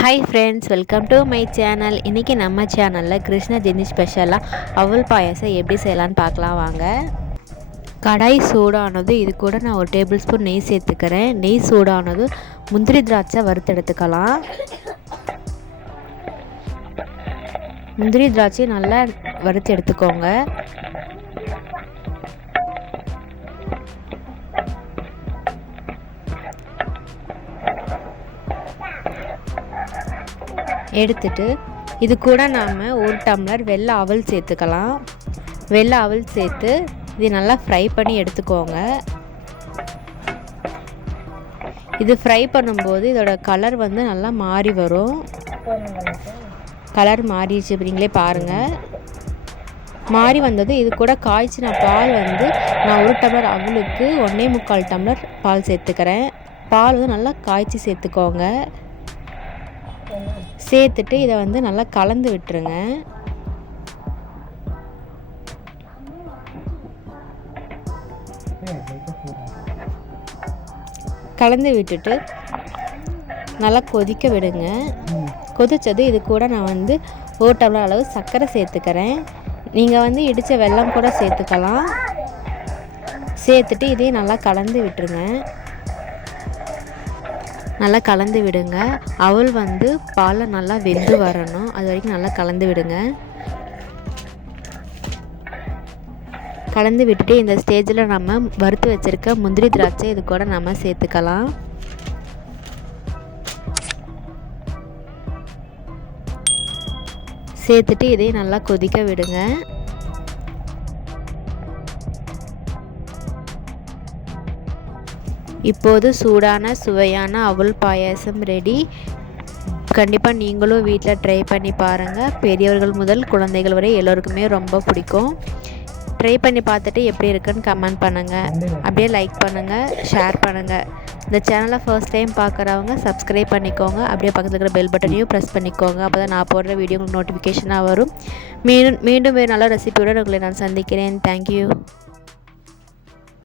Hi friends welcome to my channel இன்றைக்கி நம்ம சேனலில் கிருஷ்ண ஜெயந்தி ஸ்பெஷலாக அவல் பாயாசம் எப்படி செய்யலான்னு பார்க்கலாம் வாங்க. கடாய் சூடானது இது கூட நான் ஒரு டேபிள் ஸ்பூன் நெய் சேர்த்துக்கிறேன். நெய் சூடானது முந்திரி திராட்சை வறுத்து எடுத்துக்கலாம். முந்திரி திராட்சை நல்லா வறுத்து எடுத்துக்கோங்க. எடுத்துட்டு இது கூட நாம் ஒரு டம்ளர் வெள்ளை அவல் சேர்த்துக்கலாம். வெள்ளை அவல் சேர்த்து இது நல்லா ஃப்ரை பண்ணி எடுத்துக்கோங்க. இது ஃப்ரை பண்ணும்போது இதோட கலர் வந்து நல்லா மாறி வரும். கலர் மாறிடுச்சு அப்படிங்களே பாருங்கள் மாறி வந்தது. இது கூட காய்ச்சின பால் வந்து நான் ஒரு டம்ளர் அவளுக்கு ஒன்றே முக்கால் டம்ளர் பால் சேர்த்துக்கிறேன். பால் வந்து நல்லா காய்ச்சி சேர்த்துக்கோங்க. சேர்த்துட்டு இதை வந்து நல்லா கலந்து விட்டுருங்க. கலந்து விட்டுட்டு நல்லா கொதிக்க விடுங்க. கொதித்தது இது கூட நான் வந்து ஒரு டம்ளர் அளவு சர்க்கரை சேர்த்துக்கிறேன். நீங்கள் வந்து இடித்த வெல்லம் கூட சேர்த்துக்கலாம். சேர்த்துட்டு இதையும் நல்லா கலந்து விட்டுருங்க. நல்லா கலந்து விடுங்க. அவள் வந்து பாலை நல்லா வெந்து வரணும். அது வரைக்கும் நல்லா கலந்து விடுங்க. கலந்து விட்டுட்டு இந்த ஸ்டேஜில் நம்ம வறுத்து வச்சுருக்க முந்திரி திராட்சை இது கூட நம்ம சேர்த்துக்கலாம். சேர்த்துட்டு இதையும் நல்லா கொதிக்க விடுங்க. இப்போது சூடான சுவையான அவல் பாயாசம் ரெடி கண்டிப்பாக நீங்களும் வீட்டில் ட்ரை பண்ணி பாருங்கள் பெரியவர்கள் முதல் குழந்தைகள் வரை எல்லோருக்குமே ரொம்ப பிடிக்கும். ட்ரை பண்ணி பார்த்துட்டு எப்படி இருக்குன்னு கமெண்ட் பண்ணுங்கள் அப்படியே லைக் பண்ணுங்கள் ஷேர் பண்ணுங்கள் இந்த சேனலை ஃபர்ஸ்ட் டைம் பார்க்குறவங்க சப்ஸ்கிரைப் பண்ணிக்கோங்க. அப்படியே பக்கத்தில் இருக்கிற பெல் பட்டனையும் ப்ரெஸ் பண்ணிக்கோங்க. அப்போ தான் நான் போடுற வீடியோ உங்களுக்கு நோட்டிஃபிகேஷனாக வரும். மீண்டும் மீண்டும் வேறு நல்ல ரெசிபியோடு உங்களை நான் சந்திக்கிறேன். தேங்க்யூ